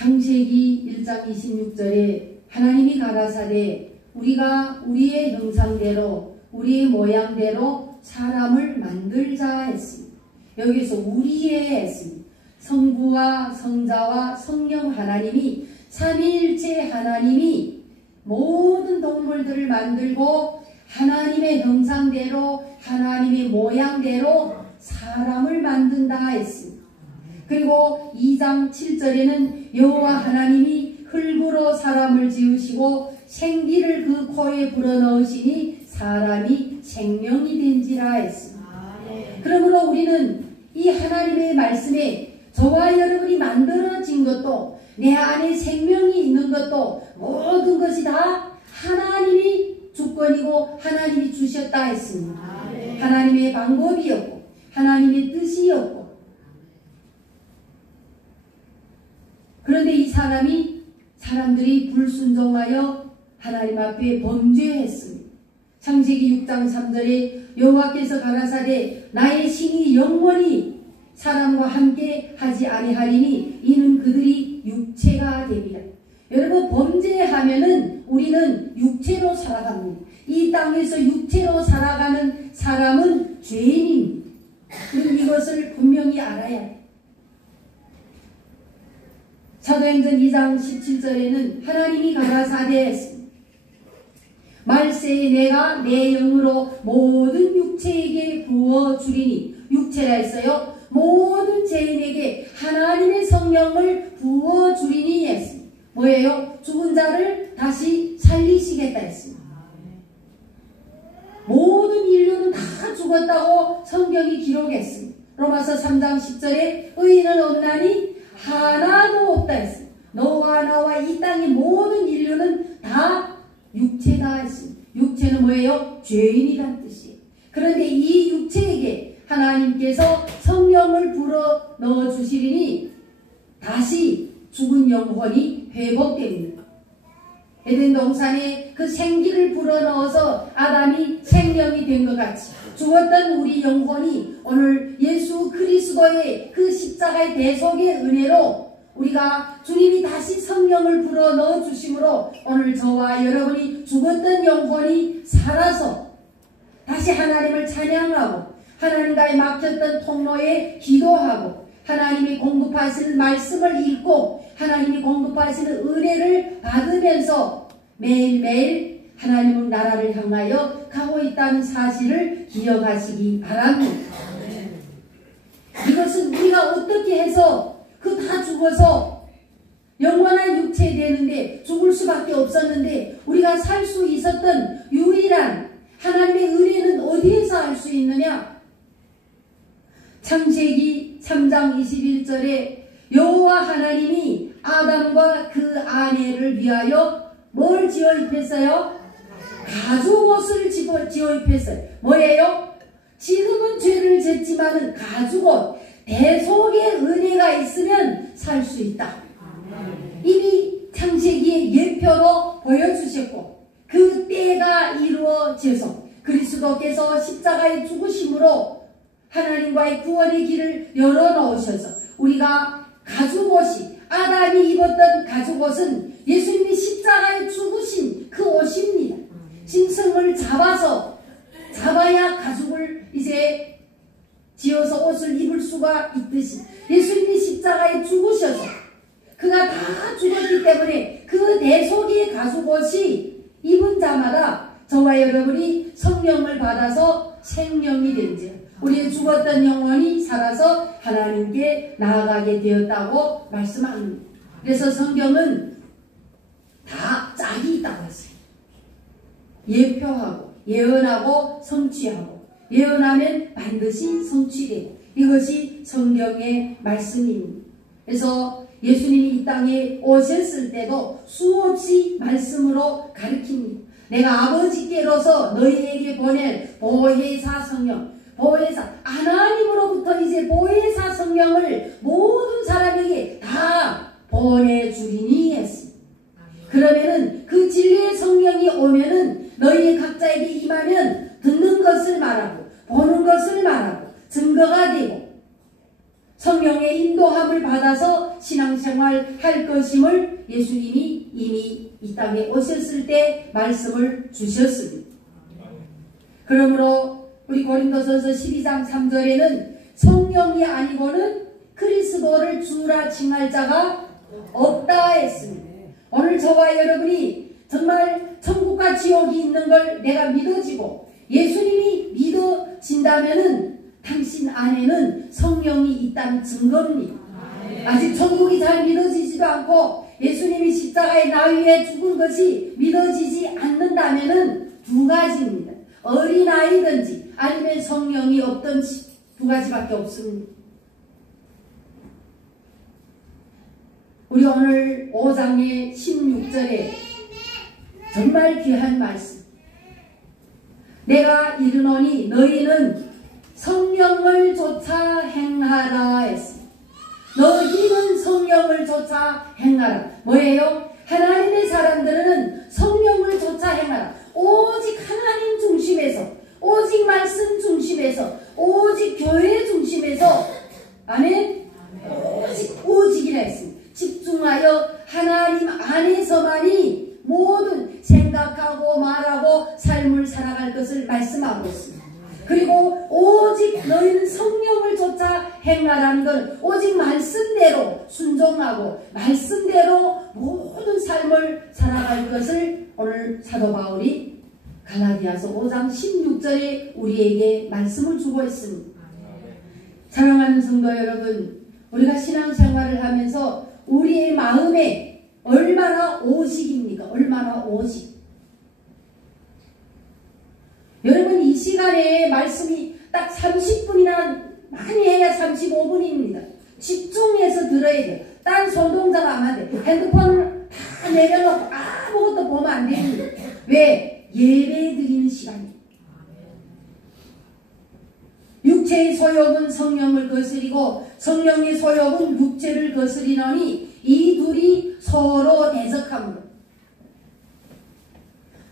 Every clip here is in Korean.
창세기 1장 26절에 하나님이 가라사대 우리가 우리의 형상대로 우리의 모양대로 사람을 만들자 했습니다. 여기서 우리의 했습니다. 성부와 성자와 성령 하나님이 삼위일체 하나님이 모든 동물들을 만들고 하나님의 형상대로 하나님의 모양대로 사람을 만든다 했습니다. 그리고 2장 7절에는 여호와 하나님이 흙으로 사람을 지으시고 생기를 그 코에 불어넣으시니 사람이 생명이 된지라 했습니다. 그러므로 우리는 이 하나님의 말씀에 저와 여러분이 만들어진 것도 내 안에 생명이 있는 것도 모든 것이 다 하나님이 주권이고 하나님이 주셨다 했습니다. 하나님의 방법이었고 하나님의 뜻이었고 그런데 이 사람들이 불순종하여 하나님 앞에 범죄했습니다. 창세기 6장 3절에 여호와께서 가라사대 나의 신이 영원히 사람과 함께 하지 아니하리니 이는 그들이 육체가 됩니다. 여러분 범죄하면은 우리는 육체로 살아갑니다. 이 땅에서 육체로 살아가는 사람은 죄인입니다. 이것을 분명히 알아야 해요. 사도행전 2장 17절에는 하나님이 가라사대 했습니다. 말세에 내가 내 영으로 모든 육체에게 부어주리니 육체라 했어요. 모든 죄인에게 하나님의 성령을 부어주리니 했습니다. 뭐예요? 죽은 자를 다시 살리시겠다 했습니다. 모든 인류는 다 죽었다고 성경이 기록했습니다. 로마서 3장 10절에 의인은 없나니 하나도 없다 했습니다. 너와 나와 이 땅의 모든 인류는 다 육체다 했습니다. 육체는 뭐예요? 죄인이란 뜻이에요. 그런데 이 육체에게 하나님께서 성령을 불어 넣어 주시리니 다시 죽은 영혼이 회복됩니다. 에덴 동산에 그 생기를 불어넣어서 아담이 생명이 된 것 같이 죽었던 우리 영혼이 오늘 예수 그리스도의 그 십자가의 대속의 은혜로 우리가 주님이 다시 성령을 불어넣어 주심으로 오늘 저와 여러분이 죽었던 영혼이 살아서 다시 하나님을 찬양하고 하나님과의 막혔던 통로에 기도하고 하나님이 공급하시는 말씀을 읽고 하나님이 공급하시는 은혜를 받으면서 매일매일 하나님의 나라를 향하여 가고 있다는 사실을 기억하시기 바랍니다. 이것은 우리가 어떻게 해서 그 다 죽어서 영원한 육체 되는데 죽을 수밖에 없었는데 우리가 살 수 있었던 유일한 하나님의 은혜는 어디에서 알 수 있느냐? 창세기 3장 21절에 여호와 하나님이 아담과 그 아내를 위하여 뭘 지어 입혔어요? 가죽옷을 지어 입혔어요. 뭐예요? 지금은 죄를 졌지만은 가죽옷, 대속의 은혜가 있으면 살 수 있다. 이미 창세기의 예표로 보여주셨고 그 때가 이루어져서 그리스도께서 십자가의 죽으심으로 하나님과의 구원의 길을 열어놓으셔서 우리가 가죽옷이 아담이 입었던 가죽옷은 예수님이 십자가에 죽으신 그 옷입니다. 짐승을 잡아야 가죽을 이제 지어서 옷을 입을 수가 있듯이 예수님이 십자가에 죽으셔서 그가 다 죽었기 때문에 그 대속의 가죽옷이 입은 자마다 저와 여러분이 성령을 받아서 생명이 된지 우리의 죽었던 영혼이 살아서 하나님께 나아가게 되었다고 말씀합니다. 그래서 성경은 다 짝이 있다고 했어요. 예표하고 예언하고 성취하고 예언하면 반드시 성취되고 이것이 성경의 말씀입니다. 그래서 예수님이 이 땅에 오셨을 때도 수없이 말씀으로 가르칩니다. 내가 아버지께로서 너희에게 보낼 보혜사 성령 보혜사 하나님으로부터 이제 보혜사 성령을 모든 사람에게 다 보내주리니 했습니다. 그러면은 그 진리의 성령이 오면은 너희 각자에게 임하면 듣는 것을 말하고 보는 것을 말하고 증거가 되고 성령의 인도함을 받아서 신앙생활 할 것임을 예수님이 이미 이 땅에 오셨을 때 말씀을 주셨습니다. 그러므로 우리 고린도전서 12장 3절에는 성령이 아니고는 그리스도를 주라 칭할 자가 없다 했습니다. 오늘 저와 여러분이 정말 천국과 지옥이 있는 걸 내가 믿어지고 예수님이 믿어진다면은 당신 안에는 성령이 있다는 증거입니다. 아직 천국이 잘 믿어지지도 않고 예수님이 십자가에 나위에 죽은 것이 믿어지지 않는다면은 두 가지입니다. 어린아이든지 아니면 성령이 없든지 두 가지밖에 없습니다. 우리 오늘 5장의 16절에 정말 귀한 말씀. 내가 이르노니 너희는 성령을 쫓아 행하라 했습니다. 너희는 성령을 쫓아 행하라. 뭐예요? 하나님의 사람들은 성령을 쫓아 행하라. 오직 하나님 중심에서, 오직 말씀 중심에서, 오직 교회 중심에서, 아멘? 오직이라 했습니다. 집중하여 하나님 안에서만이 모든 생각하고 말하고 삶을 살아갈 것을 말씀하고 있습니다. 그리고 오직 너희는 성령을 쫓아 행하라는 건 오직 말씀대로 순종하고 말씀대로 모든 삶을 살아갈 것을 오늘 사도 바울이 갈라디아서 5장 16절에 우리에게 말씀을 주고 있습니다. 사랑하는 성도 여러분, 우리가 신앙생활을 하면서 우리의 마음에 얼마나 오직입니까? 얼마나 오직. 여러분 이 시간에 말씀이 딱 30분이나 많이 해야 35분입니다. 집중해서 들어야 돼요. 딴 손동작 안 하면 돼. 핸드폰을 다 내려놓고 아무것도 보면 안 됩니다. 왜? 예배 드리는 시간이에요. 육체의 소욕은 성령을 거스리고 성령의 소욕은 육체를 거스리노니 이 둘이 서로 대적합니다.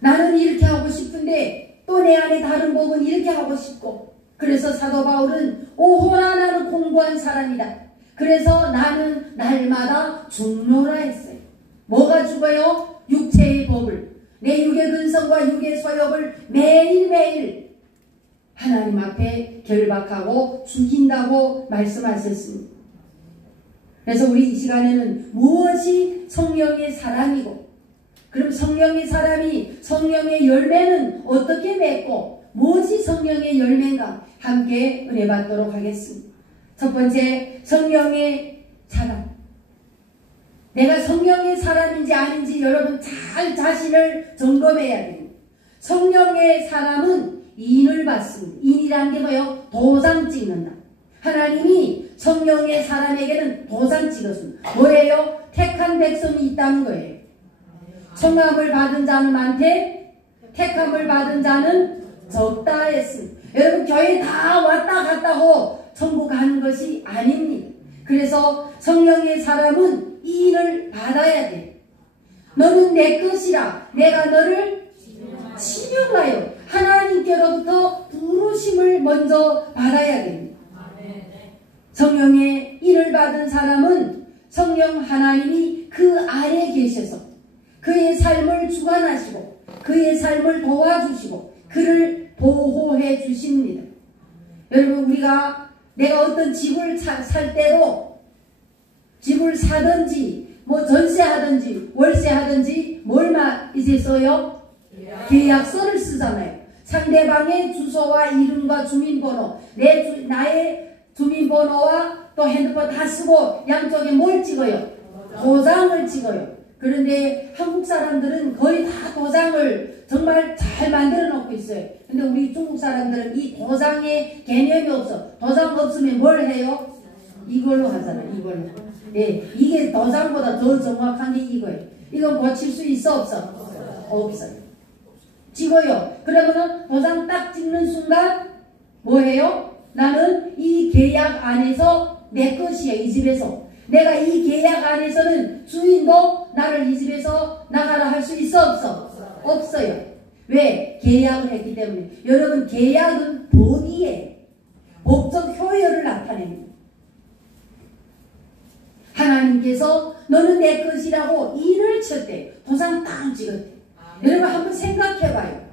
나는 이렇게 하고 싶은데 또 내 안에 다른 법은 이렇게 하고 싶고, 그래서 사도 바울은 오호라 나는 공부한 사람이다. 그래서 나는 날마다 죽노라 했어요. 뭐가 죽어요? 육체의 법을, 내 육의 근성과 육의 소욕을 매일매일 하나님 앞에 결박하고 죽인다고 말씀하셨습니다. 그래서 우리 이 시간에는 무엇이 성령의 사람이고, 그럼 성령의 사람이 성령의 열매는 어떻게 맺고 무엇이 성령의 열매인가 함께 은혜 받도록 하겠습니다. 첫 번째, 성령의 사람. 내가 성령의 사람인지 아닌지 여러분 잘 자신을 점검해야 됩니다. 성령의 사람은 인을 받습니다. 인이라는 게 뭐예요? 도장 찍는다. 하나님이 성령의 사람에게는 도장 찍었습니다. 뭐예요? 택한 백성이 있다는 거예요. 청함을 받은 자는 많되 택함을 받은 자는 적다 했습니다. 여러분 교회 다 왔다 갔다고 천국 가는 것이 아닙니다. 그래서 성령의 사람은 인을 받아야 돼. 너는 내 것이라 내가 너를 치명하여 하나님께로부터 부르심을 먼저 받아야 됩니다. 성령의 인을 받은 사람은 성령 하나님이 그 안에 계셔서 그의 삶을 주관하시고 그의 삶을 도와주시고 그를 보호해 주십니다. 여러분 우리가 내가 어떤 집을 살 때도 집을 사든지 뭐 전세하든지 월세하든지 뭘 이제 써요? 계약서를 쓰잖아요. 상대방의 주소와 이름과 주민번호, 나의 주민번호와 또 핸드폰 다 쓰고 양쪽에 뭘 찍어요? 도장을 찍어요. 그런데 한국 사람들은 거의 다 도장을 정말 잘 만들어 놓고 있어요. 근데 우리 중국 사람들은 이 도장의 개념이 없어. 도장 없으면 뭘 해요? 이걸로 하잖아요. 이걸로. 예, 이게 도장보다 더 정확한 게 이거예요. 이건 고칠 수 있어 없어? 없어요. 찍어요. 그러면은 도장 딱 찍는 순간 뭐 해요? 나는 이 계약 안에서 내 것이야. 이 집에서. 내가 이 계약 안에서는 주인도 나를 이 집에서 나가라 할 수 있어 없어? 없어요. 왜? 계약을 했기 때문에. 여러분 계약은 법이에요. 법적 효력을 나타냅니다. 하나님께서 너는 내 것이라고 인을 쳤대. 도장 딱 찍었대. 여러분 한번 생각해봐요.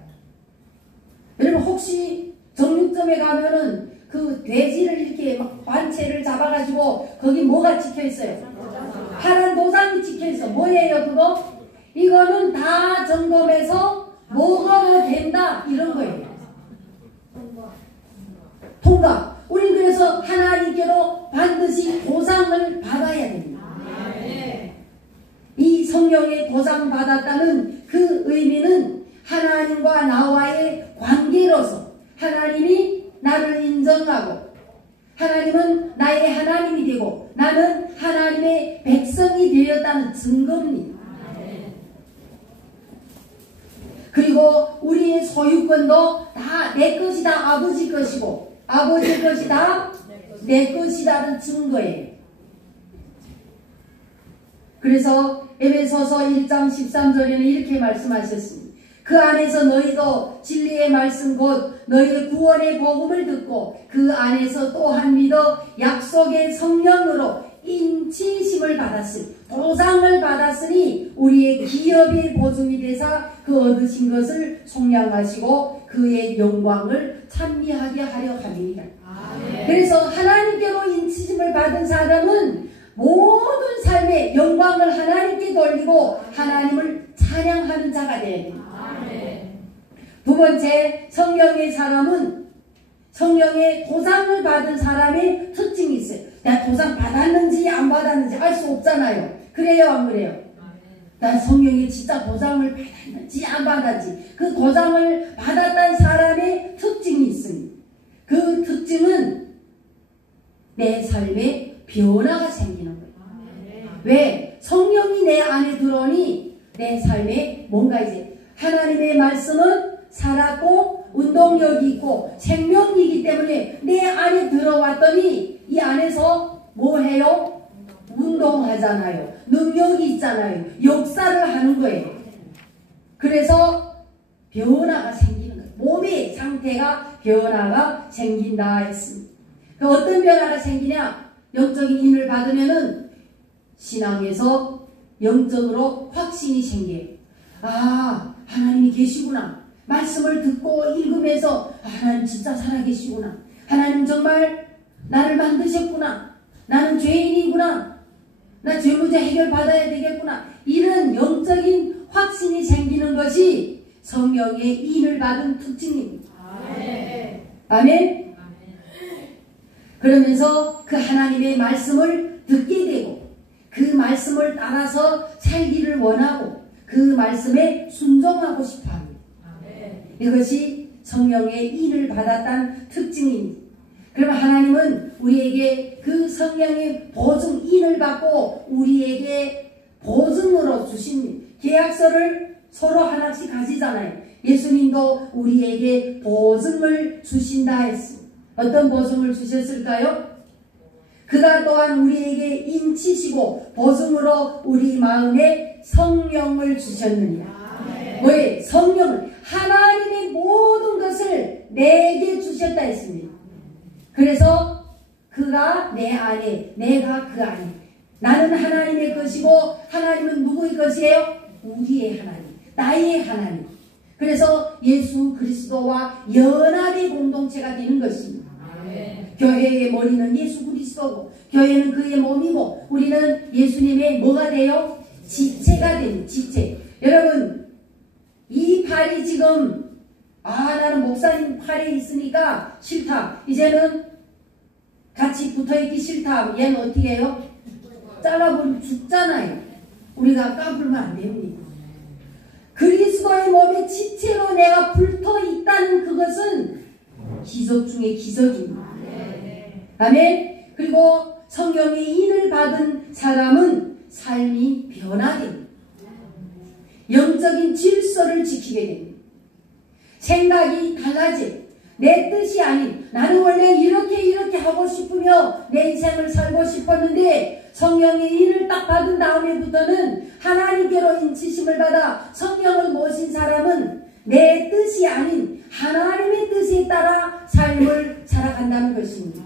여러분 혹시 정육점에 가면은 그 돼지를 이렇게 막 관체를 잡아가지고 거기 뭐가 찍혀있어요? 파란 도장이 찍혀있어. 뭐예요 그거? 이거는 다 점검해서 먹어도 된다 이런 거예요. 통과. 우린 그래서 하나님께로 반드시 도장을 받아야 됩니다. 이 성령의 도장 받았다는 그 의미는 하나님과 나와의 관계로서 하나님이 나를 인정하고 하나님은 나의 하나님이 되고 나는 하나님의 백성이 되었다는 증거입니다. 그리고 우리의 소유권도 다 내 것이 다 아버지 것이고 아버지 것이 다 내 것이라는 증거예요. 그래서 에베소서 1장 13절에는 이렇게 말씀하셨습니다. 그 안에서 너희도 진리의 말씀 곧 너희의 구원의 복음을 듣고 그 안에서 또한 믿어 약속의 성령으로 인치심을 받았으니 도장을 받았으니 우리의 기업의 보증이 되사 그 얻으신 것을 속량하시고 그의 영광을 찬미하게 하려 함이니라. 그래서 하나님께로 인치심을 받은 사람은 모든 삶의 영광을 하나님께 돌리고 하나님을 찬양하는 자가 되어야 됩니다. 두 번째, 성령의 사람은 성령의 도장을 받은 사람의 특징이 있어요. 내가 도장 받았는지 안 받았는지 알 수 없잖아요. 그래요 안 그래요? 난 성령이 진짜 도장을 받았는지 안 받았는지 그 도장을 받았다는 사람의 특징이 있습니다. 그 특징은 내 삶에 변화가 생기는 거예요. 왜? 성령이 내 안에 들어오니 내 삶에 뭔가 이제 하나님의 말씀은 살았고 운동력이 있고 생명이기 때문에 내 안에 들어왔더니 이 안에서 뭐 해요? 운동하잖아요. 능력이 있잖아요. 역사를 하는 거예요. 그래서 변화가 생기는 거예요. 몸의 상태가 변화가 생긴다 했습니다. 그 어떤 변화가 생기냐? 영적인 인을 받으면은 신앙에서 영적으로 확신이 생겨요. 아, 하나님이 계시구나. 말씀을 듣고 읽으면서 하나님 진짜 살아계시구나. 하나님 정말 나를 만드셨구나. 나는 죄인이구나. 나 죄문제 해결받아야 되겠구나. 이런 영적인 확신이 생기는 것이 성령의 인을 받은 특징입니다. 아멘. 그러면서 그 하나님의 말씀을 듣게 되고 그 말씀을 따라서 살기를 원하고 그 말씀에 순종하고 싶어합니다. 이것이 성령의 인을 받았다는 특징입니다. 그러면 하나님은 우리에게 그 성령의 보증 인을 받고 우리에게 보증으로 주십니다. 계약서를 서로 하나씩 가지잖아요. 예수님도 우리에게 보증을 주신다 했습니다. 어떤 보증을 주셨을까요? 그가 또한 우리에게 인치시고 보증으로 우리 마음에 성령을 주셨느니라. 왜? 성령을 하나님의 모든 것을 내게 주셨다 했습니다. 그래서 그가 내 안에 내가 그 안에 나는 하나님의 것이고 하나님은 누구의 것이에요? 우리의 하나님, 나의 하나님. 그래서 예수 그리스도와 연합의 공동체가 되는 것입니다. 교회의 머리는 예수 그리스도고 교회는 그의 몸이고 우리는 예수님의 뭐가 돼요? 지체가 됩니다. 지체. 여러분 이 팔이 지금 나는 목사님 팔에 있으니까 싫다. 이제는 같이 붙어있기 싫다. 얘는 어떻게 해요? 잘라버리면 죽잖아요. 우리가 까불면 안 됩니다. 그리스도의 몸에 지체로 내가 붙어있다는 그것은 기적 중에 기적입니다. 아멘. 그리고 성령의 인을 받은 사람은 삶이 변화됩니다. 영적인 질서를 지키게 됩니다. 생각이 달라져. 내 뜻이 아닌 나는 원래 이렇게 하고 싶으며 내 인생을 살고 싶었는데 성령의 인을 딱 받은 다음에부터는 하나님께로 인치심을 받아 성령을 모신 사람은 내 뜻이 아닌 하나님의 뜻에 따라 삶을 살아간다는 것입니다.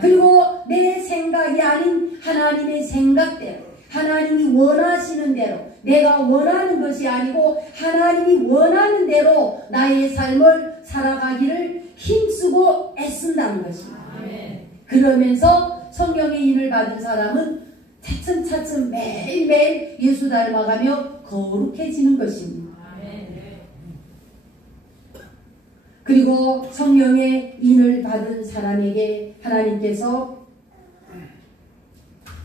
그리고 내 생각이 아닌 하나님의 생각대로, 하나님이 원하시는 대로, 내가 원하는 것이 아니고 하나님이 원하는 대로 나의 삶을 살아가기를 힘쓰고 애쓴다는 것입니다. 그러면서 성령의 인을 받은 사람은 차츰차츰 매일매일 예수 닮아가며 거룩해지는 것입니다. 그리고 성령의 인을 받은 사람에게 하나님께서,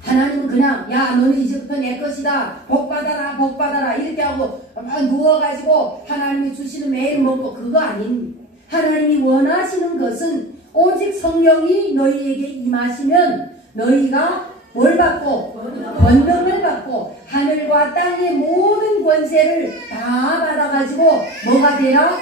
하나님은 그냥 야 너는 이제부터 내 것이다, 복받아라 복받아라 이렇게 하고 누워가지고 하나님이 주시는 매일 먹고, 그거 아닙니다. 하나님이 원하시는 것은 오직 성령이 너희에게 임하시면 너희가 뭘 받고? 권능을 받고 하늘과 땅의 모든 권세를 다 받아가지고 뭐가 되라?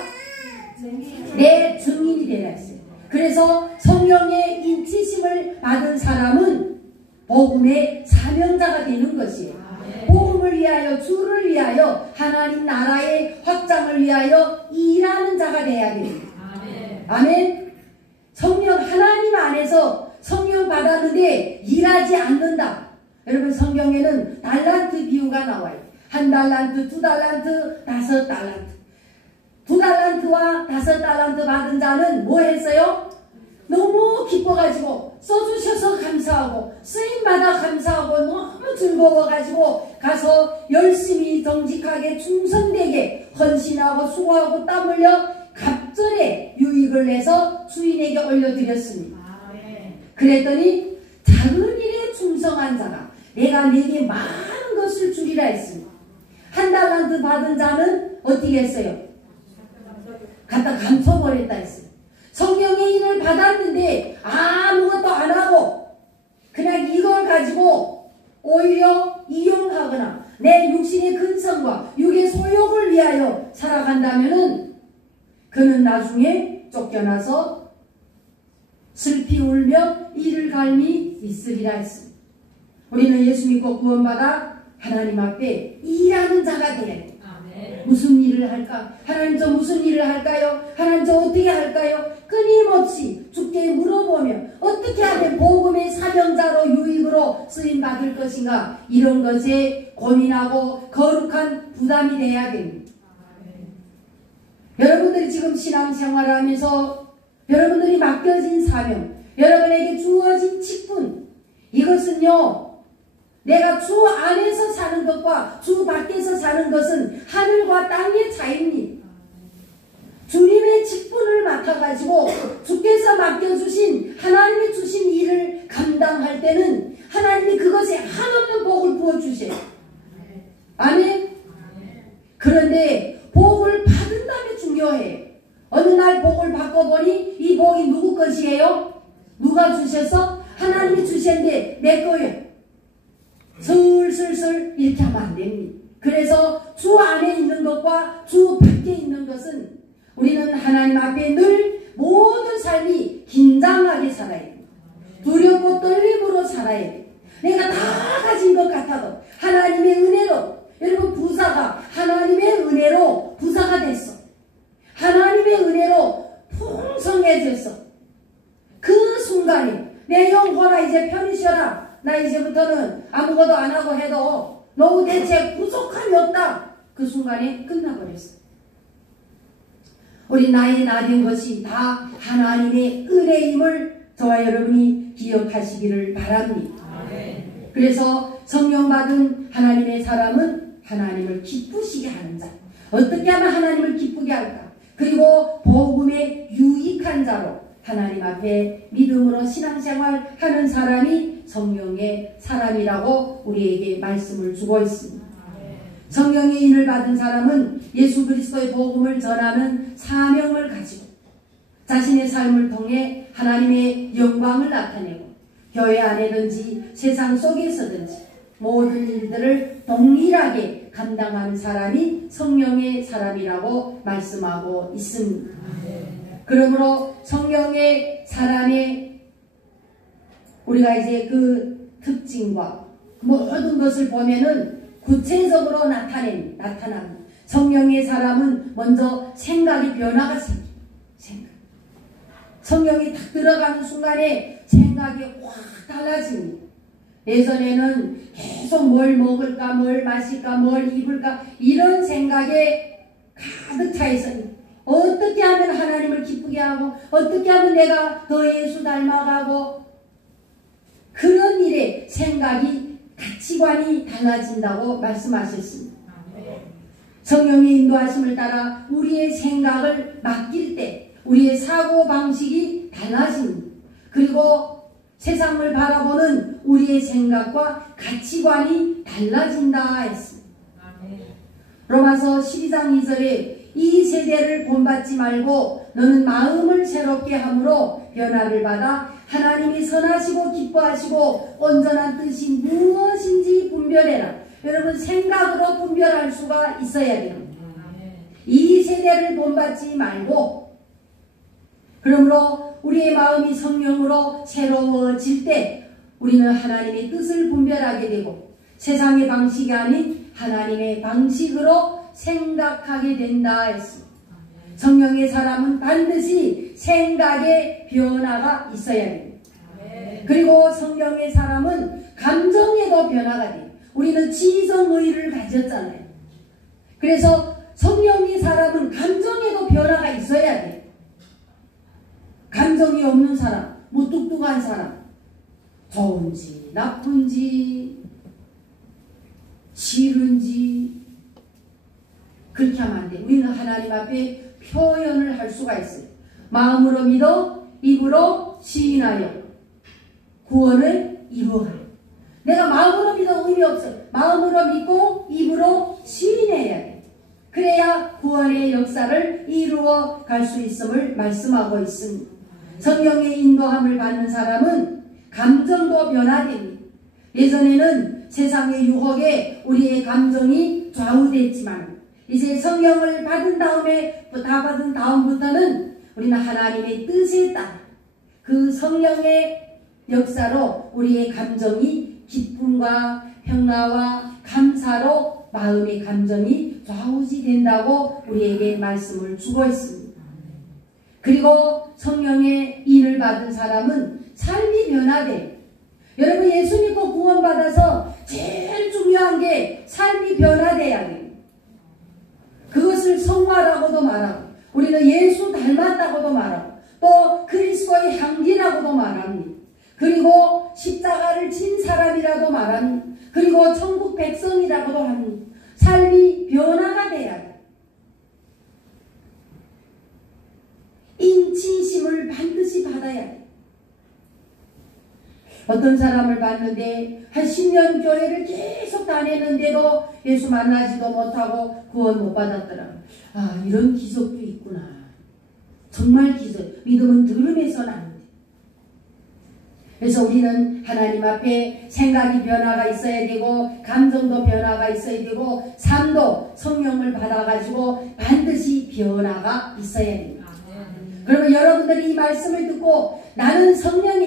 내 증인이 되라 했어요. 그래서 성령의 인치심을 받은 사람은 복음의 사명자가 되는 것이에요. 복음을 위하여, 주를 위하여, 하나님 나라의 확장을 위하여 일하는 자가 되어야 됩니다. 아멘. 성령, 하나님 안에서 성령 받았는데 일하지 않는다. 여러분, 성경에는 달란트 비유가 나와요. 1달란트, 2달란트, 5달란트. 2달란트와 5달란트 받은 자는 뭐 했어요? 너무 기뻐가지고 써주셔서 감사하고 쓰임받아 감사하고 너무 즐거워가지고 가서 열심히 정직하게 충성되게 헌신하고 수고하고 땀 흘려 갑절에 유익을 내서 주인에게 올려드렸습니다. 그랬더니 작은 일에 충성한 자가 내가 네게 많은 것을 주리라 했습니다. 1달란트 받은 자는 어떻게 했어요? 갖다 감춰버렸다 했어요. 성령의 인을 받았는데 아무것도 안 하고 그냥 이걸 가지고 오히려 이용하거나 내 육신의 근성과 육의 소욕을 위하여 살아간다면은 그는 나중에 쫓겨나서 슬피 울며 이를 갈미 있으리라 했습니다. 우리는 예수 믿고 구원받아 하나님 앞에 일하는 자가 되어야 돼요. 무슨 일을 할까? 하나님 저 무슨 일을 할까요? 하나님 저 어떻게 할까요? 끊임없이 주께 물어보며 어떻게 하면 복음의 사명자로 유익으로 쓰임받을 것인가? 이런 것에 고민하고 거룩한 부담이 돼야 됩니다. 여러분들이 지금 신앙생활을 하면서 여러분들이 맡겨진 사명, 여러분에게 주어진 직분, 이것은요 내가 주 안에서 사는 것과 주 밖에서 사는 것은 하늘과 땅의 차이입니다. 주님의 직분을 맡아가지고 주께서 맡겨주신 하나님이 주신 일을 감당할 때는 하나님이 그것에 한없는 복을 부어주세요. 아멘. 그런데 복을 받은 다음에 중요해요. 어느 날 복을 바꿔보니 이 복이 누구 것이에요? 누가 주셔서? 하나님이 주셨는데 내 거예요. 슬슬슬 이렇게 하면 안 됩니다. 그래서 주 안에 있는 것과 주 밖에 있는 것은 우리는 하나님 앞에 늘 모든 삶이 긴장하게 살아야 됩니다. 두렵고 떨림으로 살아야 됩니다. 내가 다 가진 것 같아도 하나님의 은혜로, 여러분 부자가 하나님의 은혜로 부자가 됐어. 하나님의 은혜로 풍성해졌어. 그 순간에 내 영혼아 이제 편히 쉬어라. 나 이제부터는 아무것도 안 하고 해도 너무 대체 부족함이 없다. 그 순간에 끝나버렸어. 우리 나의 나된 것이 다 하나님의 은혜임을 저와 여러분이 기억하시기를 바랍니다. 그래서 성령 받은 하나님의 사람은 하나님을 기쁘시게 하는 자. 어떻게 하면 하나님을 기쁘게 할까? 그리고 복음에 유익한 자로 하나님 앞에 믿음으로 신앙생활 하는 사람이 성령의 사람이라고 우리에게 말씀을 주고 있습니다. 성령의 인을 받은 사람은 예수 그리스도의 복음을 전하는 사명을 가지고 자신의 삶을 통해 하나님의 영광을 나타내고 교회 안에든지 세상 속에서든지 모든 일들을 동일하게 감당하는 사람이 성령의 사람이라고 말씀하고 있습니다. 그러므로 성령의 사람의 우리가 이제 그 특징과 모든 것을 보면은 구체적으로 나타납니다. 성령의 사람은 먼저 생각의 변화가 생깁니다. 생각. 성령이 딱 들어가는 순간에 생각이 확 달라집니다. 예전에는 계속 뭘 먹을까, 뭘 마실까, 뭘 입을까 이런 생각에 가득 차 있었는데 어떻게 하면 하나님을 기쁘게 하고 어떻게 하면 내가 더 예수 닮아가고 그런 일에 생각이 가치관이 달라진다고 말씀하셨습니다. 성령의 인도하심을 따라 우리의 생각을 맡길 때 우리의 사고방식이 달라집니다. 그리고 세상을 바라보는 우리의 생각과 가치관이 달라진다 했습니다. 로마서 12장 2절에 이 세대를 본받지 말고 너는 마음을 새롭게 함으로 변화를 받아 하나님이 선하시고 기뻐하시고 온전한 뜻이 무엇인지 분별해라. 여러분 생각으로 분별할 수가 있어야 돼요. 이 세대를 본받지 말고 그러므로 우리의 마음이 성령으로 새로워질 때 우리는 하나님의 뜻을 분별하게 되고 세상의 방식이 아닌 하나님의 방식으로 생각하게 된다 했습니다. 성령의 사람은 반드시 생각의 변화가 있어야 됩니다. 그리고 성령의 사람은 감정에도 변화가 돼요. 우리는 지성의를 가졌잖아요. 그래서 성령의 사람은 감정에도 변화가 있어야 돼요. 감정이 없는 사람, 무뚝뚝한 사람, 좋은지 나쁜지 싫은지 그렇게 하면 안 돼. 우리는 하나님 앞에 표현을 할 수가 있어요. 마음으로 믿어 입으로 시인하여 구원을 이루어가요. 내가 마음으로 믿어 의미 없어요. 마음으로 믿고 입으로 시인해야 돼. 그래야 구원의 역사를 이루어 갈 수 있음을 말씀하고 있습니다. 성령의 인도함을 받는 사람은 감정도 변화됩니다. 예전에는 세상의 유혹에 우리의 감정이 좌우됐지만 이제 성령을 받은 다음부터는 우리는 하나님의 뜻에 따라 그 성령의 역사로 우리의 감정이 기쁨과 평화와 감사로 마음의 감정이 좌우지된다고 우리에게 말씀을 주고 있습니다. 그리고 성령의 인을 받은 사람은 삶이 변화돼요. 여러분 예수 믿고 구원받아서 제일 중요한 게 삶이 변화돼야 돼요. 그것을 성화라고도 말하고 우리는 예수 닮았다고도 말하고 또 그리스도의 향기라고도 말합니다. 그리고 십자가를 진 사람이라도 말합니다. 그리고 천국 백성이라고도 합니다. 삶이 변화가 돼야 돼요. 인치심을 반드시 받아야 돼요. 어떤 사람을 봤는데 한 10년 교회를 계속 다녔는데도 예수 만나지도 못하고 구원 못 받았더라. 아, 이런 기적도 있구나. 정말 기적. 믿음은 들음에서 나는데. 그래서 우리는 하나님 앞에 생각이 변화가 있어야 되고 감정도 변화가 있어야 되고 삶도 성령을 받아가지고 반드시 변화가 있어야 됩니다. 그러면 여러분들이 이 말씀을 듣고 나는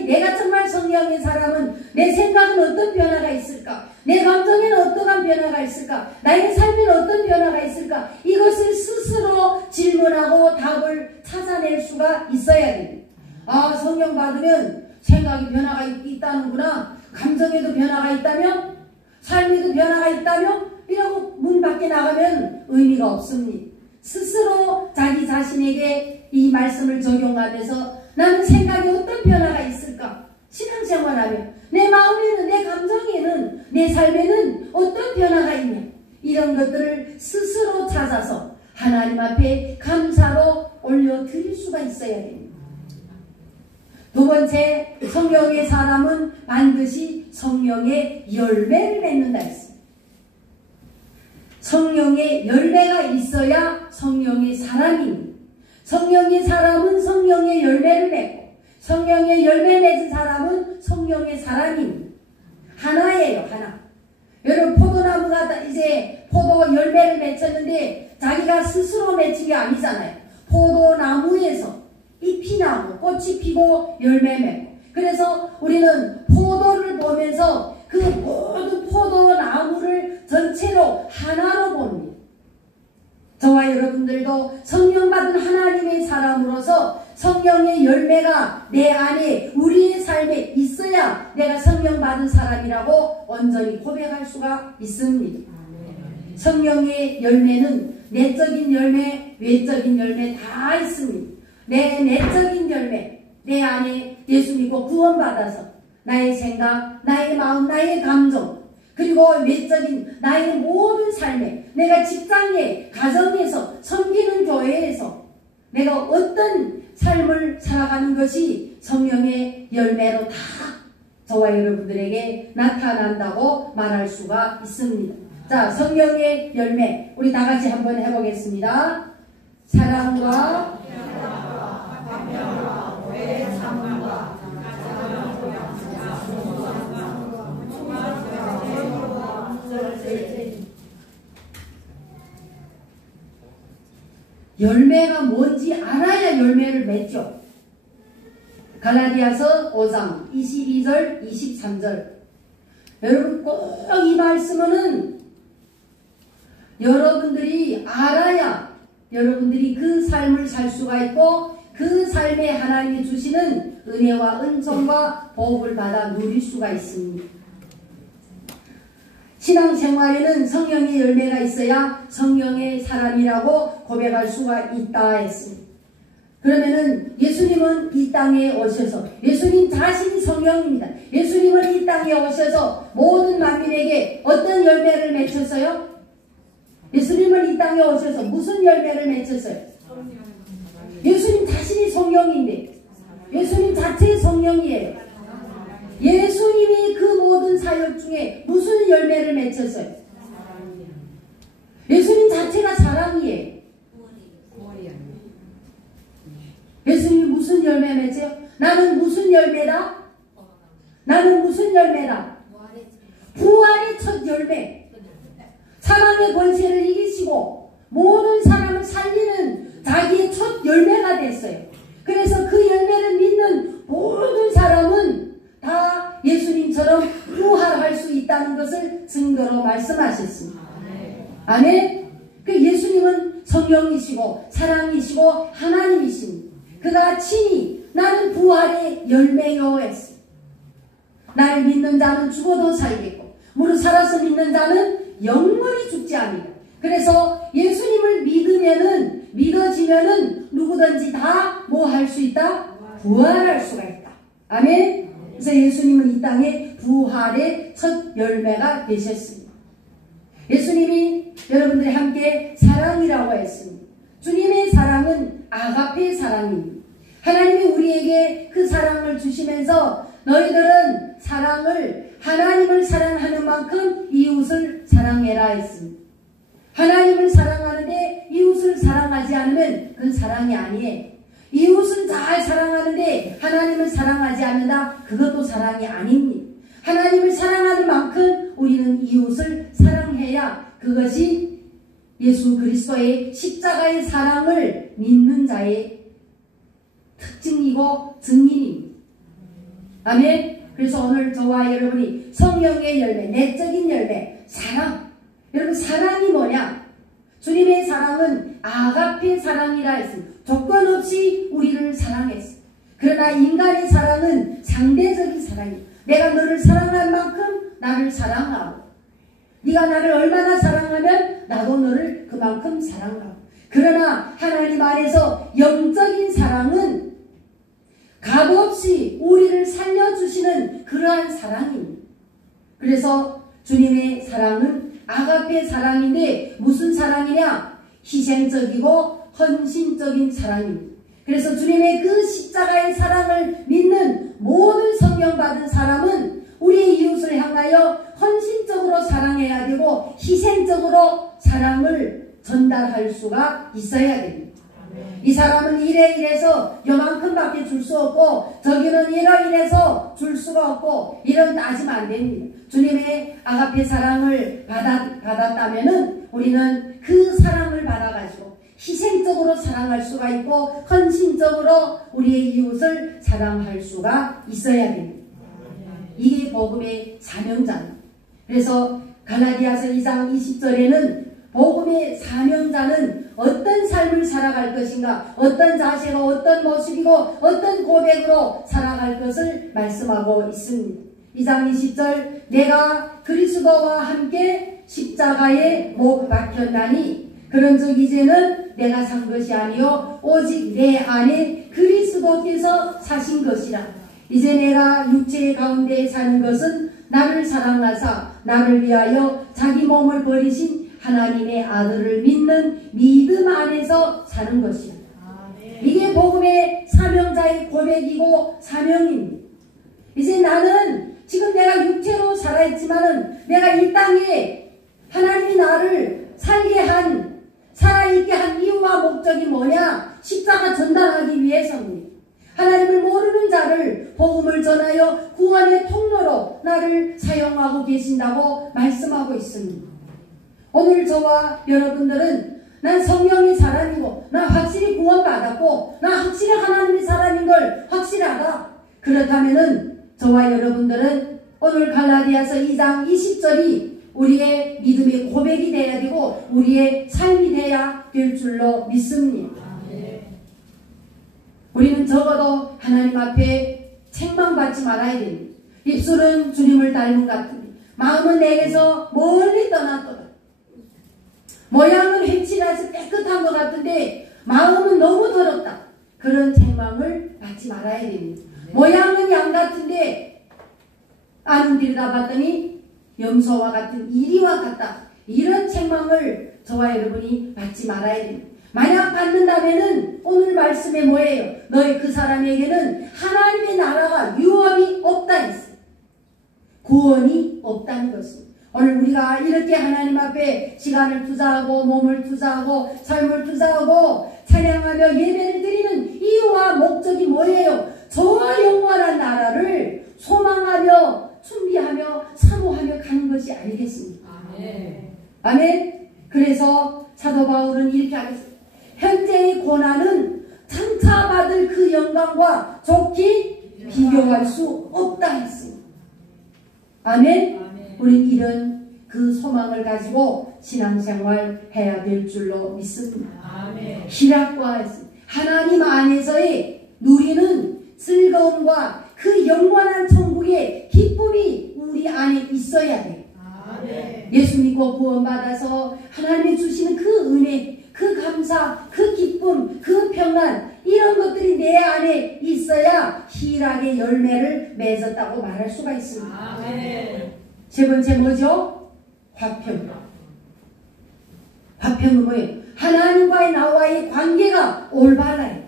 내가 정말 성령의 사람은 내 생각은 어떤 변화가 있을까? 내 감정에는 어떠한 변화가 있을까? 나의 삶에는 어떤 변화가 있을까? 이것을 스스로 질문하고 답을 찾아낼 수가 있어야 됩니다. 아, 성령 받으면 생각이 변화가 있다는구나. 감정에도 변화가 있다면? 삶에도 변화가 있다면? 이러고 문 밖에 나가면 의미가 없습니다. 스스로 자기 자신에게 이 말씀을 적용하면서 나는 생각에 어떤 변화가 있을까? 신앙생활하면 내 마음에는 내 감정에는 내 삶에는 어떤 변화가 있냐? 이런 것들을 스스로 찾아서 하나님 앞에 감사로 올려드릴 수가 있어야 됩니다. 두 번째, 성령의 사람은 반드시 성령의 열매를 맺는다 했습니다. 성령의 열매가 있어야 성령의 사람입니다. 성령의 사람은 성령의 열매를 맺고 성령의 열매 맺은 사람은 성령의 사람입니다. 하나예요, 하나. 여러분 포도나무가 이제 포도 열매를 맺혔는데 자기가 스스로 맺힌 게 아니잖아요. 포도나무에서 잎이 나고 꽃이 피고 열매 맺고 그래서 우리는 포도를 보면서 그 모든 포도나무를 전체로 하나로 봅니다. 저와 여러분들도 성령 받은 하나님의 사람으로서 성령의 열매가 내 안에 우리의 삶에 있어야 내가 성령 받은 사람이라고 온전히 고백할 수가 있습니다. 성령의 열매는 내적인 열매, 외적인 열매 다 있습니다. 내 내적인 열매, 내 안에 예수 믿고 구원받아서 나의 생각, 나의 마음, 나의 감정, 그리고 외적인 나의 모든 삶에, 내가 직장에, 가정에서, 섬기는 교회에서 내가 어떤 삶을 살아가는 것이 성령의 열매로 다 저와 여러분들에게 나타난다고 말할 수가 있습니다. 자, 성령의 열매 우리 다 같이 한번 해보겠습니다. 사랑과 화평과 오해, 사랑과 열매가 뭔지 알아야 열매를 맺죠. 갈라디아서 5장 22절 23절 여러분 꼭 이 말씀은 여러분들이 알아야 여러분들이 그 삶을 살 수가 있고 그 삶에 하나님이 주시는 은혜와 은총과 복을 받아 누릴 수가 있습니다. 신앙생활에는 성령의 열매가 있어야 성령의 사람이라고 고백할 수가 있다 했습니다. 그러면은 예수님은 이 땅에 오셔서 예수님 자신이 성령입니다. 예수님은 이 땅에 오셔서 모든 만민에게 어떤 열매를 맺혔어요? 예수님은 이 땅에 오셔서 무슨 열매를 맺혔어요? 예수님 자신이 성령인데 예수님 자체의 성령이에요. 예수님이 그 모든 사역 중에 무슨 열매를 맺혔어요? 예수님 자체가 사랑이에요. 예수님이 무슨 열매 맺어요? 나는 무슨 열매다? 나는 무슨 열매다? 부활의 첫 열매. 사망의 권세를 이기시고 모든 사람을 살리는 자기의 첫 열매가 됐어요. 그래서 그 열매를 믿는 모든 사람은 다 예수님처럼 부활할 수 있다는 것을 증거로 말씀하셨습니다. 아멘. 그 예수님은 성령이시고 사랑이시고 하나님이십니다. 그가 친히 나는 부활의 열매요 했습니다. 나를 믿는 자는 죽어도 살겠고 무릇 살아서 믿는 자는 영원히 죽지 아니하리라. 그래서 예수님을 믿어지면은 누구든지 다 뭐 할 수 있다? 부활할 수가 있다. 아멘. 그래서 예수님은 이 땅에 부활의 첫 열매가 되셨습니다. 예수님이 여러분들이 함께 사랑이라고 했습니다. 주님의 사랑은 아가페 사랑입니다. 하나님이 우리에게 그 사랑을 주시면서 너희들은 하나님을 사랑하는 만큼 이웃을 사랑해라 했습니다. 하나님을 사랑하는데 이웃을 사랑하지 않으면 그건 사랑이 아니에요. 이웃은 잘 사랑하는데 하나님을 사랑하지 않는다? 그것도 사랑이 아닙니다. 하나님을 사랑하는 만큼 우리는 이웃을 사랑해야 그것이 예수 그리스도의 십자가의 사랑을 믿는 자의 특징이고 증인입니다. 아멘. 그래서 오늘 저와 여러분이 성령의 열매, 내적인 열매, 사랑. 여러분 사랑이 뭐냐? 주님의 사랑은 아가페 사랑이라 했습니다. 조건 없이 우리를 사랑했습니다. 그러나 인간의 사랑은 상대적인 사랑이에요. 내가 너를 사랑한 만큼 나를 사랑하고 네가 나를 얼마나 사랑하면 나도 너를 그만큼 사랑하고. 그러나 하나님 안에서 영적인 사랑은 값없이 우리를 살려주시는 그러한 사랑입니다. 그래서 주님의 사랑은 아가페 사랑인데 무슨 사랑이냐? 희생적이고 헌신적인 사랑입니다. 그래서 주님의 그 십자가의 사랑을 믿는 모든 성령 받은 사람은 우리의 이웃을 향하여 헌신적으로 사랑해야 되고 희생적으로 사랑을 전달할 수가 있어야 됩니다. 이 사람은 이래서 요만큼밖에 줄 수 없고 저기는 이래서 줄 수가 없고 이런 따지면 안 됩니다. 주님의 아가페 사랑을 받았다면은 우리는 그 사랑을 받아가지고 희생적으로 사랑할 수가 있고 헌신적으로 우리의 이웃을 사랑할 수가 있어야 됩니다. 이게 복음의 사명자입니다. 그래서 갈라디아서 2장 20절에는 복음의 사명자는 어떤 삶을 살아갈 것인가, 어떤 자세가, 어떤 모습이고 어떤 고백으로 살아갈 것을 말씀하고 있습니다. 2장 20절 내가 그리스도와 함께 십자가에 못 박혔나니 그런즉 이제는 내가 산 것이 아니요 오직 내 안에 그리스도께서 사신 것이라. 이제 내가 육체의 가운데 사는 것은 나를 사랑하사 나를 위하여 자기 몸을 버리신 하나님의 아들을 믿는 믿음 안에서 사는 것이라. 이게 복음의 사명자의 고백이고 사명입니다. 이제 나는 지금 내가 육체로 살아있지만은 내가 이 땅에 하나님이 나를 살게 한, 살아있게 한 이유와 목적이 뭐냐? 십자가 전달하기 위해서입니다. 하나님을 모르는 자를 복음을 전하여 구원의 통로로 나를 사용하고 계신다고 말씀하고 있습니다. 오늘 저와 여러분들은 난 성령의 사람이고 나 확실히 구원받았고 나 확실히 하나님의 사람인 걸 확실하다. 그렇다면은 저와 여러분들은 오늘 갈라디아서 2장 20절이 우리의 믿음의 고백이 되어야 되고 우리의 삶이 되어야 될 줄로 믿습니다. 우리는 적어도 하나님 앞에 책망받지 말아야 됩니다. 입술은 주님을 닮은 같으니 마음은 내게서 멀리 떠났도다. 모양은 획칠해서 깨끗한 것 같은데 마음은 너무 더럽다. 그런 책망을 받지 말아야 됩니다. 모양은 양 같은데 안을 들여다봤더니 염소와 같은 이리와 같다. 이런 책망을 저와 여러분이 받지 말아야 됩니다. 만약 받는다면은 오늘 말씀에 뭐예요? 너희 그 사람에게는 하나님의 나라가 유업이 없다 했어요. 구원이 없다는 것입니다. 오늘 우리가 이렇게 하나님 앞에 시간을 투자하고 몸을 투자하고 삶을 투자하고 찬양하며 예배를 드리는 이유와 목적이 뭐예요? 저 영원한 나라를 소망하며 준비하며 사모하며 가는 것이 아니겠습니까? 아멘. 아멘. 그래서 사도 바울은 이렇게 하겠습니다. 현재의 고난은 장차 받을 그 영광과 좋게 비교할 수 없다 했습니다. 아멘. 우린 이런 그 소망을 가지고 신앙생활 해야 될 줄로 믿습니다. 아멘. 희락과 하나님 안에서의 누리는 즐거움과 그 영원한 천국의 기쁨이 우리 안에 있어야 돼요. 아멘. 예수 믿고 구원받아서 하나님이 주시는 그 은혜, 그 감사, 그 기쁨, 그 평안 이런 것들이 내 안에 있어야 희락의 열매를 맺었다고 말할 수가 있습니다. 아멘. 세 번째 뭐죠? 화평. 화평은 뭐예요? 하나님과의 나와의 관계가 올바라요.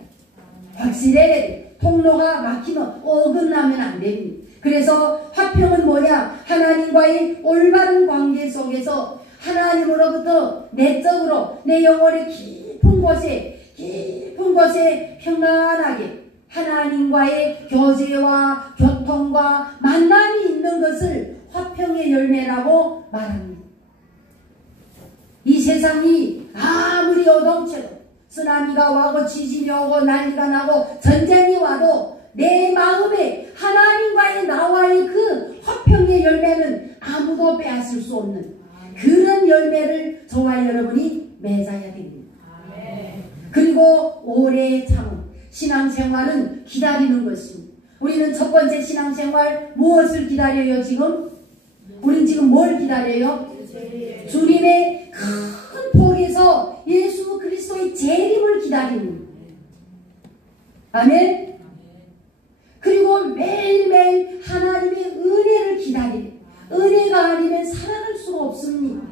확실해. 통로가 막히면 어긋나면 안 됩니다. 그래서 화평은 뭐냐? 하나님과의 올바른 관계 속에서 하나님으로부터 내적으로 내 영혼의 깊은 곳에 평안하게 하나님과의 교제와 교통과 만남이 있는 것을 화평의 열매라고 말합니다. 이 세상이 아무리 요동쳐도 쓰나미가 와고 지진이 오고 난리가 나고 전쟁이 와도 내 마음에 하나님과의 나와의 그 화평의 열매는 아무도 빼앗을 수 없는 그런 열매를 저와 여러분이 맺어야 됩니다. 그리고 오래 참음. 신앙생활은 기다리는 것입니다. 우리는 첫 번째 신앙생활 무엇을 기다려요 지금? 우린 지금 뭘 기다려요? 주님의 큰 복에서 예수 그리스도의 재림을 기다립니다. 아멘. 그리고 매일매일 하나님의 은혜를 기다립니다. 은혜가 아니면 살아갈 수가 없습니다.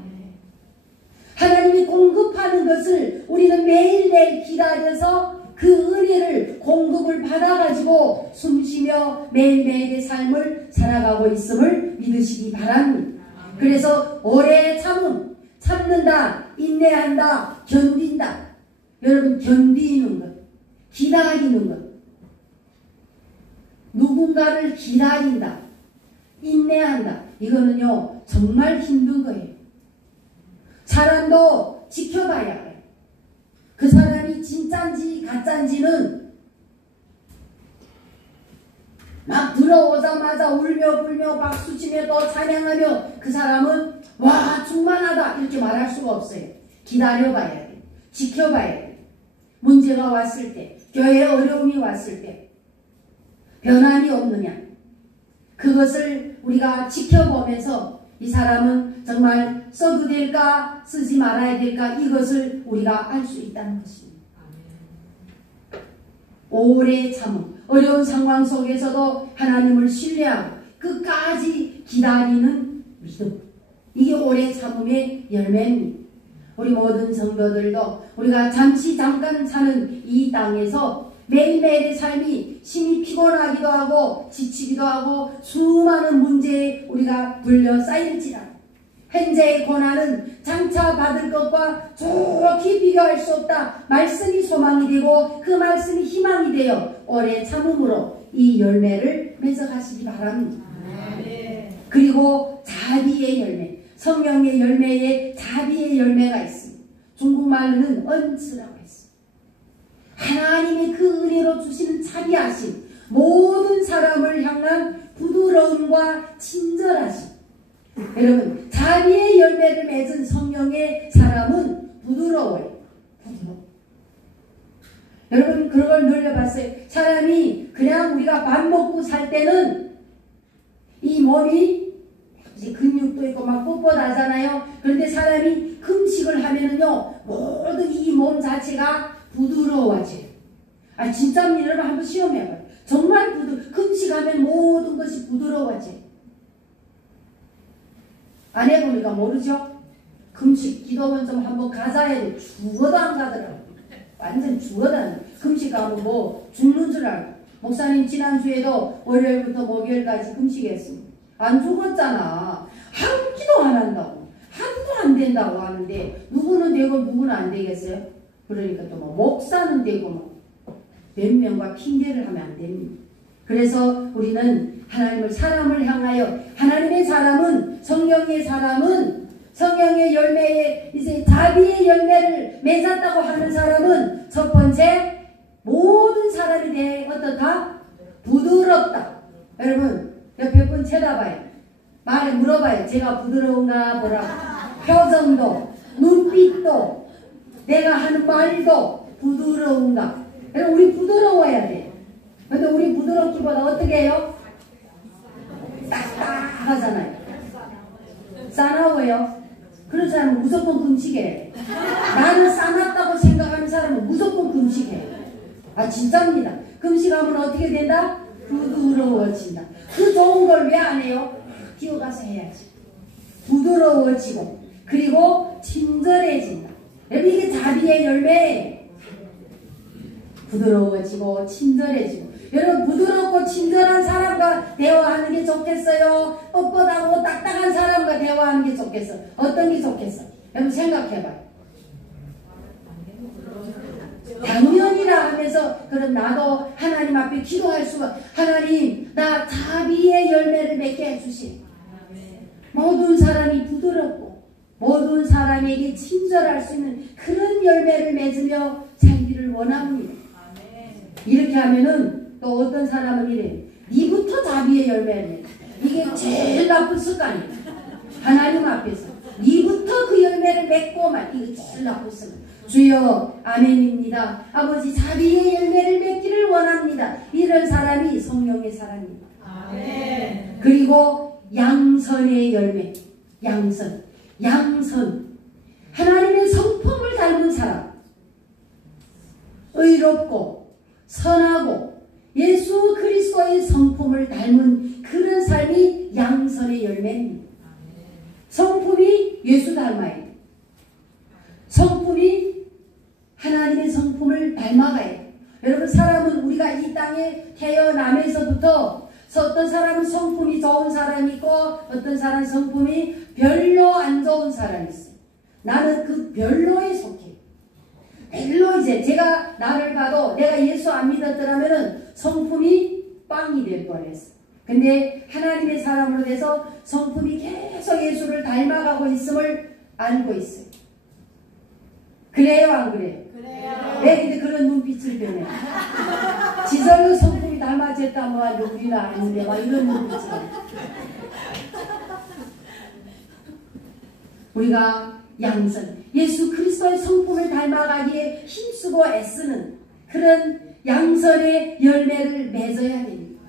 하나님이 공급하는 것을 우리는 매일매일 기다려서 그 은혜를 공급을 받아가지고 숨쉬며 매일매일의 삶을 살아가고 있음을 믿으시기 바랍니다. 그래서 오래 참음, 참는다, 인내한다, 견딘다. 여러분 견디는 것, 기다리는 것, 누군가를 기다린다, 인내한다. 이거는요 정말 힘든 거예요. 사람도 지켜봐야 해요. 그 사람이 진짠지 가짠지는 막 들어오자마자 울며 불며 박수치며 또 찬양하며 그 사람은 와 충만하다 이렇게 말할 수가 없어요. 기다려봐야 돼. 지켜봐야 돼. 문제가 왔을 때, 교회에 어려움이 왔을 때 변함이 없느냐, 그것을 우리가 지켜보면서 이 사람은 정말 써도 될까 쓰지 말아야 될까, 이것을 우리가 알 수 있다는 것입니다. 오래 참음, 어려운 상황 속에서도 하나님을 신뢰하고 끝까지 기다리는 믿음, 이게 오래 참음의 열매입니다. 우리 모든 성도들도 우리가 잠깐 사는 이 땅에서 매일매일의 삶이 심히 피곤하기도 하고 지치기도 하고 수많은 문제에 우리가 둘러싸일지라도 현재의 고난은 장차 받을 것과 저렇게 비교할 수 없다. 말씀이 소망이 되고 그 말씀이 희망이 되어 오래 참음으로 이 열매를 맺어가시기 바랍니다. 그리고 자비의 열매, 성령의 열매에 자비의 열매가 있습니다. 중국말로는 언츠라고 했습니다. 하나님의 그 은혜로 주시는 자비하심, 모든 사람을 향한 부드러움과 친절하심. 여러분, 자비의 열매를 맺은 성령의 사람은 부드러워요. 여러분, 그걸 늘려봤어요. 사람이 그냥 우리가 밥 먹고 살 때는 이 몸이 이제 근육도 있고 막 뻣뻣하잖아요. 그런데 사람이 금식을 하면은요, 모든 이 몸 자체가 부드러워져요. 아, 진짜입니다. 여러분, 한번 시험해봐요. 정말 금식하면 모든 것이 부드러워져요. 안 해보니까 모르죠? 금식 기도원 좀 한번 가자 해도 죽어도 안 가더라고. 완전 죽어도 안 가. 금식하면 뭐 죽는 줄 알고. 목사님 지난주에도 월요일부터 목요일까지 금식했습니다. 안 죽었잖아. 한 기도 안 한다고. 하루도 안 된다고 하는데 누구는 되고 누구는 안 되겠어요? 그러니까 또 뭐 목사는 되고 뭐 몇 명과 핑계를 하면 안 됩니다. 그래서 우리는 하나님을, 사람을 향하여, 하나님의 사람은, 성령의 사람은, 성령의 열매에 이제 자비의 열매를 맺었다고 하는 사람은 첫 번째, 모든 사람이 대해 어떻다? 부드럽다. 여러분, 옆에 분 쳐다봐요. 말에 물어봐요. 제가 부드러운가 보라고. 표정도, 눈빛도, 내가 하는 말도 부드러운가. 여러분, 우리 부드러워야 돼. 근데 우리 부드럽기보다 어떻게 해요? 딱딱하잖아요. 싸나워요. 그런 사람은 무조건 금식해. 나는 싸놨다고 생각하는 사람은 무조건 금식해. 아, 진짜입니다. 금식하면 어떻게 된다? 부드러워진다. 그 좋은 걸 왜 안 해요? 뛰어가서 해야지. 부드러워지고, 그리고 친절해진다. 여러분, 이게 자비의 열매예요. 부드러워지고 친절해지고. 여러분, 부드럽고 친절한 사람과 대화하는 게 좋겠어요? 뻣뻣하고 딱딱한 사람과 대화하는 게 좋겠어요? 어떤 게 좋겠어요? 여러분, 생각해봐요. 당연이라 하면서, 그럼 나도 하나님 앞에 기도할 수가, 하나님, 나 자비의 열매를 맺게 해주시. 모든 사람이 부드럽고 모든 사람에게 친절할 수 있는 그런 열매를 맺으며 살기를 원합니다. 이렇게 하면은 또 어떤 사람은 이래요. 니부터 자비의 열매를 맺어. 이게 제일 나쁜 습관이에요. 하나님 앞에서 니부터 그 열매를 맺고만, 이게 제일 나쁜 습관. 주여, 아멘입니다. 아버지, 자비의 열매를 맺기를 원합니다. 이런 사람이 성령의 사람입니다. 아멘. 그리고 양선의 열매. 양선. 하나님의 성품을 닮은 사람. 의롭고 선하고 예수 그리스도의 성품을 닮은 그런 삶이 양선의 열매입니다. 성품이 예수 닮아야 돼. 성품이 하나님의 성품을 닮아가야 돼. 여러분, 사람은 우리가 이 땅에 태어나면서부터 어떤 사람은 성품이 좋은 사람이 있고 어떤 사람은 성품이 별로 안 좋은 사람이 있어요. 나는 그 별로에 속해. 별로, 이제 제가 나를 봐도 내가 예수 안 믿었더라면은 성품이 빵이 될 뻔했어. 근데 하나님의 사람으로 돼서 성품이 계속 예수를 닮아가고 있음을 알고 있어요. 그래요, 안 그래요? 그래요. 왜 근데 그런 눈빛을 변해? 지절로 성품이 닮아졌다 뭐 하는데 우리는 아닌데 막 이런 눈빛을. 우리가 양선, 예수 그리스도의 성품을 닮아가기에 힘쓰고 애쓰는 그런 양선의 열매를 맺어야 됩니다.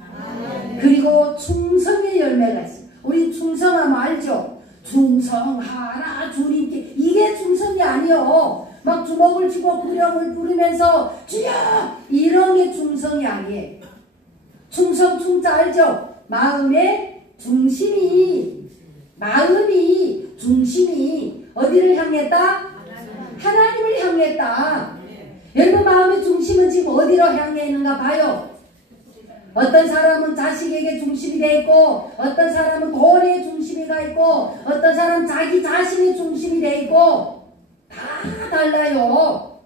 그리고 충성의 열매가 있어요. 우리 충성하면 알죠? 충성하라 주님께. 이게 충성이 아니요. 막 주먹을 쥐고 구령을 부르면서 주여 이런 게 충성이 아니에요. 충성 충자 알죠? 마음이 중심이 어디를 향했다? 하나님을 향했다. 여러분 마음의 중심은 지금 어디로 향해 있는가 봐요. 어떤 사람은 자식에게 중심이 되어 있고, 어떤 사람은 돈에 중심이 가 있고, 어떤 사람은 자기 자신의 중심이 되어 있고, 다 달라요.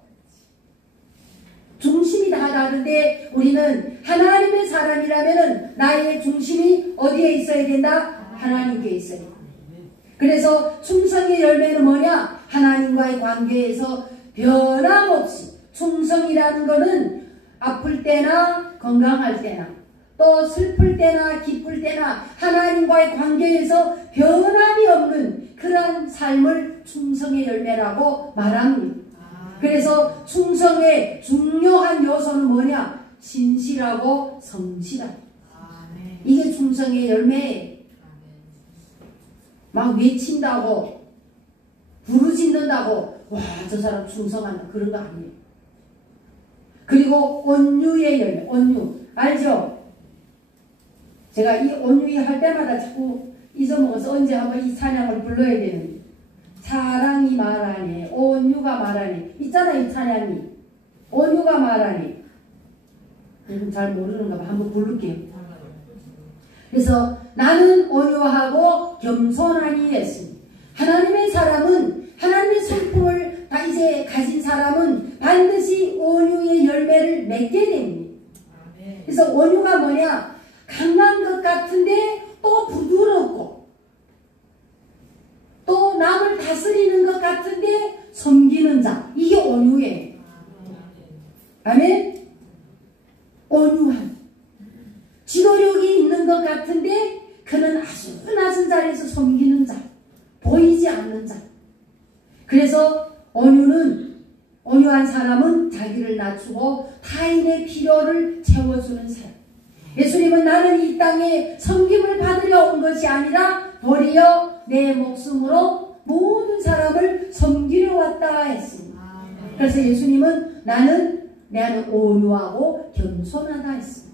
중심이 다 다른데 우리는 하나님의 사람이라면 나의 중심이 어디에 있어야 된다? 하나님께 있어야 된다. 그래서 충성의 열매는 뭐냐? 하나님과의 관계에서 변함없이, 충성이라는 것은 아플 때나 건강할 때나 또 슬플 때나 기쁠 때나 하나님과의 관계에서 변함이 없는 그런 삶을 충성의 열매라고 말합니다. 그래서 충성의 중요한 요소는 뭐냐? 신실하고 성실하고. 이게 충성의 열매예요. 막 외친다고 부르짖는다고 와 저 사람 충성한다 그런 거 아니에요. 그리고 온유의 열매, 온유 알죠? 제가 이 온유히 할 때마다 자꾸 잊어먹어서 언제 한번 이 찬양을 불러야 되는데, 사랑이 말하네 온유가 말하네 있잖아요. 이 찬양이 온유가 말하네. 여러분 잘 모르는가 봐. 한번 부를게요. 그래서 나는 온유하고 겸손하니 했습니다. 하나님의 사람은, 하나님의 성품을 다 이제 가진 사람은 반드시 온유의 열매를 맺게 됩니다. 그래서 온유가 뭐냐? 강한 것 같은데 또 부드럽고, 또 남을 다스리는 것 같은데 섬기는 자. 이게 온유예요. 아멘? 온유한. 지도력이 있는 것 같은데 그는 아주 낮은 자리에서 섬기는 자. 보이지 않는 자. 그래서 온유한 사람은 자기를 낮추고 타인의 필요를 채워주는 사람. 예수님은 나는 이 땅에 섬김을 받으려 온 것이 아니라 도리어 내 목숨으로 모든 사람을 섬기려 왔다 했습니다. 그래서 예수님은 나는 온유하고 겸손하다 했습니다.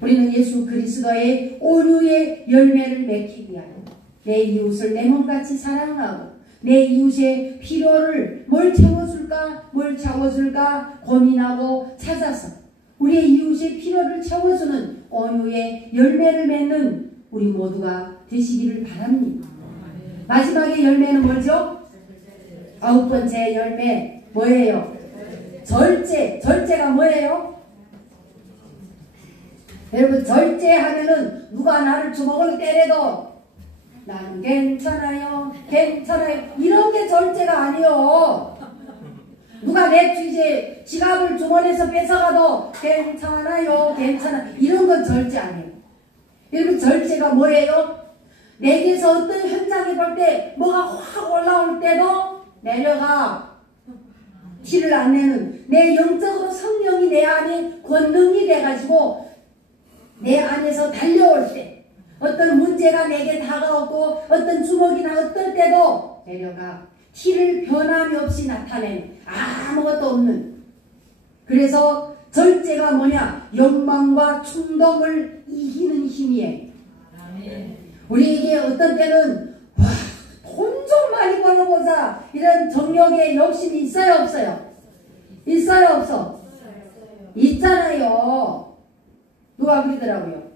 우리는 예수 그리스도의 온유의 열매를 맺기 위하여 내 이웃을 내 몸같이 사랑하고 내 이웃의 필요를 뭘 채워줄까 고민하고 찾아서 우리의 이웃의 필요를 채워주는 온유의 열매를 맺는 우리 모두가 되시기를 바랍니다. 마지막의 열매는 뭐죠? 9번째 열매 뭐예요? 절제가 뭐예요? 여러분 절제하면은 누가 나를 주먹을 때려도 나는 괜찮아요 이런 게 절제가 아니요. 누가 내 이제 지갑을 주머니에서 뺏어가도 괜찮아 이런 건 절제 아니에요. 여러분 절제가 뭐예요? 내게서 어떤 현장에 볼 때 뭐가 확 올라올 때도 내려가 티를 안 내는, 내 영적으로 성령이 내 안에 권능이 돼가지고 내 안에서 달려올 때, 어떤 문제가 내게 다가오고 어떤 주먹이나 어떨 때도 내려가 티를 변함이 없이 나타내는, 아무것도 없는. 그래서 절제가 뭐냐? 욕망과 충동을 이기는 힘이에요. 우리에게 어떤 때는 돈 좀 많이 벌어보자 이런 정욕의 욕심이 있어요 없어요? 있어요 없어? 있잖아요. 누가 그러더라고요.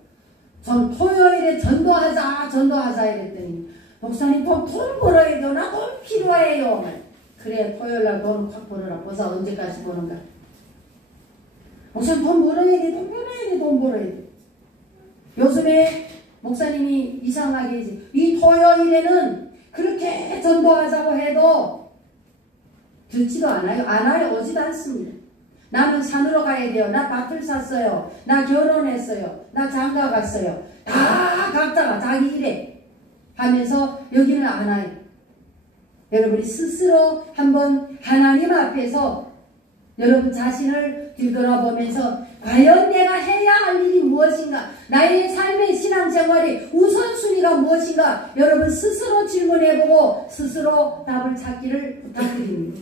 전 토요일에 전도하자 이랬더니 목사님 돈 벌어야 되나? 돈 필요해요. 그래 토요일날 돈 확 벌어라. 벌써 언제까지 버는가? 목사님 돈 벌어야 돼. 요즘에 목사님이 이상하게 이 토요일에는 그렇게 전도하자고 해도 듣지도 않아요. 안 와요. 오지도 않습니다. 나는 산으로 가야 돼요. 나 밭을 샀어요. 나 결혼했어요. 나 장가 갔어요. 다 각자가 자기 일에 하면서 여기는 안 와요. 여러분이 스스로 한번 하나님 앞에서 여러분 자신을 뒤돌아보면서 과연 내가 해야 할 일이 무엇인가, 나의 삶의 신앙생활의 우선순위가 무엇인가, 여러분 스스로 질문해보고 스스로 답을 찾기를 부탁드립니다.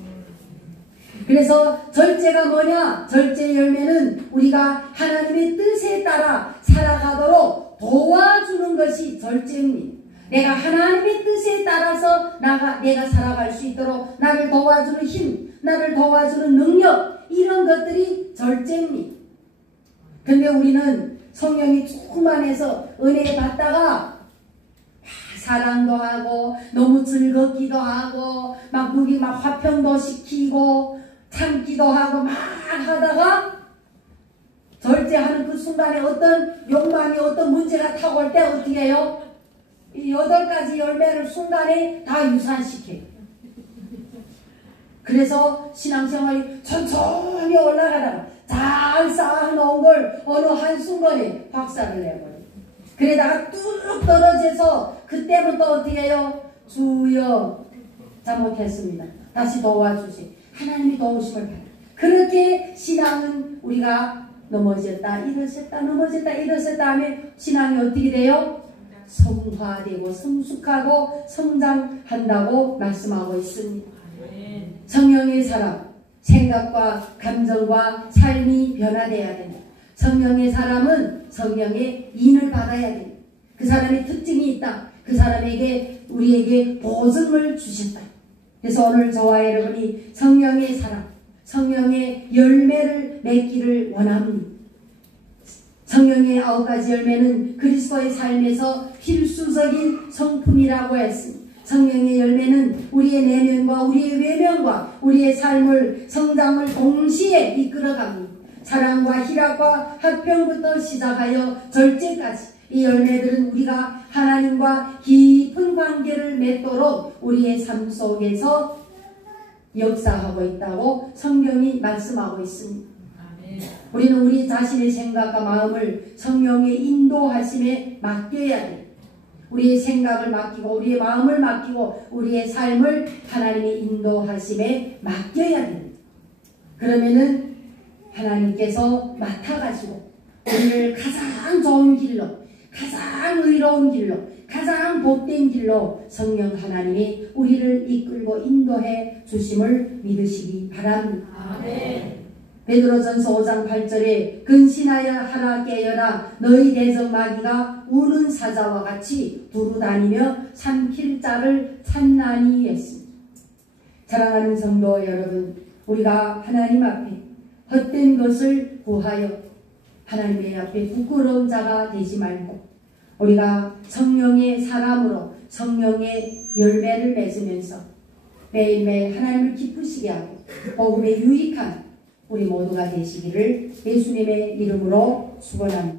그래서 절제가 뭐냐? 절제 열매는 우리가 하나님의 뜻에 따라 살아가도록 도와주는 것이 절제입니다. 내가 하나님의 뜻에 따라서 내가 살아갈 수 있도록 나를 도와주는 힘, 나를 도와주는 능력, 이런 것들이 절제입니다. 근데 우리는 성령이 충만해서 은혜 받다가 사랑도 하고 너무 즐겁기도 하고 막 누기 막 화평도 시키고 참기도 하고 막 하다가 절제하는 그 순간에 어떤 욕망이 어떤 문제가 타고 올 때 어떻게 해요? 이 8가지 열매를 순간에 다 유산시켜요. 그래서 신앙생활이 천천히 올라가다가 잘 쌓아놓은 걸 어느 한순간에 박살을 내버려요. 그러다가 뚝 떨어져서 그때부터 어떻게 해요? 주여 잘못했습니다. 다시 도와주세요. 하나님이 도우심을 받아요. 그렇게 신앙은 우리가 넘어졌다 일어섰다 넘어졌다 일어섰다 하면 신앙이 어떻게 돼요? 성화되고 성숙하고 성장한다고 말씀하고 있습니다. 성령의 사람, 생각과 감정과 삶이 변화되어야 됩니다. 성령의 사람은 성령의 인을 받아야 됩니다. 그 사람의 특징이 있다. 그 사람에게 우리에게 보증을 주셨다. 그래서 오늘 저와 여러분이 성령의 사람, 성령의 열매를 맺기를 원합니다. 성령의 9가지 열매는 그리스도의 삶에서 필수적인 성품이라고 했습니다. 성령의 열매는 우리의 내면과 우리의 외면과 우리의 삶을 성장을 동시에 이끌어갑니다. 사랑과 희락과 화평부터 시작하여 절제까지 이 열매들은 우리가 하나님과 깊은 관계를 맺도록 우리의 삶 속에서 역사하고 있다고 성경이 말씀하고 있습니다. 우리는 우리 자신의 생각과 마음을 성령의 인도하심에 맡겨야 돼요. 우리의 생각을 맡기고 우리의 마음을 맡기고 우리의 삶을 하나님의 인도하심에 맡겨야 됩니다. 그러면은 하나님께서 맡아가지고 우리를 가장 좋은 길로, 가장 의로운 길로, 가장 복된 길로 성령 하나님이 우리를 이끌고 인도해 주심을 믿으시기 바랍니다. 아멘. 베드로전서 5장 8절에 근신하여 하나 깨어라 너희 대적 마귀가 우는 사자와 같이 두루 다니며 삼킬 자를 찾나니 했습니다. 사랑하는 성도 여러분, 우리가 하나님 앞에 헛된 것을 구하여 하나님의 앞에 부끄러운 자가 되지 말고 우리가 성령의 사람으로 성령의 열매를 맺으면서 매일매일 하나님을 기쁘시게 하고 복음에 유익한 우리 모두가 되시기를 예수님의 이름으로 축원합니다.